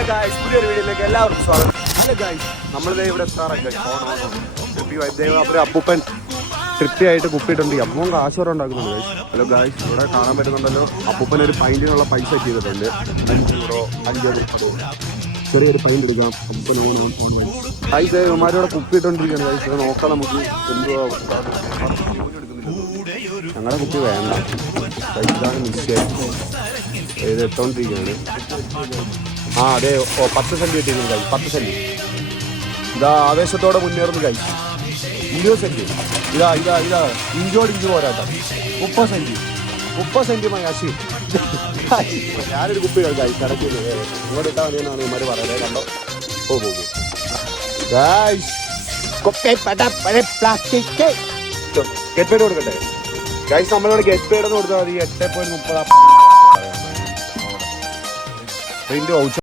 Hello guys, പുതിയൊരു വീഡിയോയിലേക്ക് എല്ലാവർക്കും സ്വാഗതം. ഹലോ ഗായ്സ്, നമ്മളിതേ ഇവിടെ എത്താറായി. അപ്പൂപ്പൻ ട്രിപ്പി ആയിട്ട് കുപ്പിയിട്ടുണ്ട്. അപ്പൂപ്പൻ കാശ് വരെ ഉണ്ടാക്കുന്നുണ്ട് ഗായ്സ്. ഹലോ ഗായ്സ്, ഇവിടെ കാണാൻ പറ്റുന്നുണ്ടല്ലോ, അപ്പൂപ്പൻ ഒരു പൈൻറ്റിനുള്ള പൈസ ചെയ്തിട്ടുണ്ട്. 5 യൂറോ 5 ചെറിയൊരു പൈൻറ്റ് എടുക്കാം. അപ്പൂപ്പൻ ഗായ്സ് ഇവന്മാരോടെ കുപ്പിയിട്ടുകൊണ്ടിരിക്കുകയാണ് ഗായ്സ്. ഇത് നോക്കാം നമുക്ക് എന്തുവാ. ഞങ്ങളുടെ കുപ്പി വേണ്ട, ഇതാണ് മിസ്റ്റേക്ക്. ഇത് ഇട്ടുകൊണ്ടിരിക്കുകയാണ്. ആ അതെ, 10 സെന്റ് കിട്ടിയിരുന്നു കൈ. 10 സെന്റ് ഇതാ ആവേശത്തോടെ മുന്നേറുന്നു കൈ. 20 സെന്റ് ഇതാ ഇതാ ഇതാ ഇഞ്ചോട് ഇഞ്ച് പോരാട്ടം. 30 സെന്റ് മയാശി. ഞാനൊരു കുപ്പി കൈ കിടക്കില്ല. ഇങ്ങോട്ട് ഇട്ടാൽ മതിയെന്നാണ് ഇമാര് പറയുന്നത്. കണ്ടോ, ഗെറ്റ് പേഡ് കൊടുക്കട്ടെ ഗൈസ്. നമ്മളിവിടെ ഗെറ്റ് പേഡ് എന്ന് കൊടുത്താൽ മതി. 8.30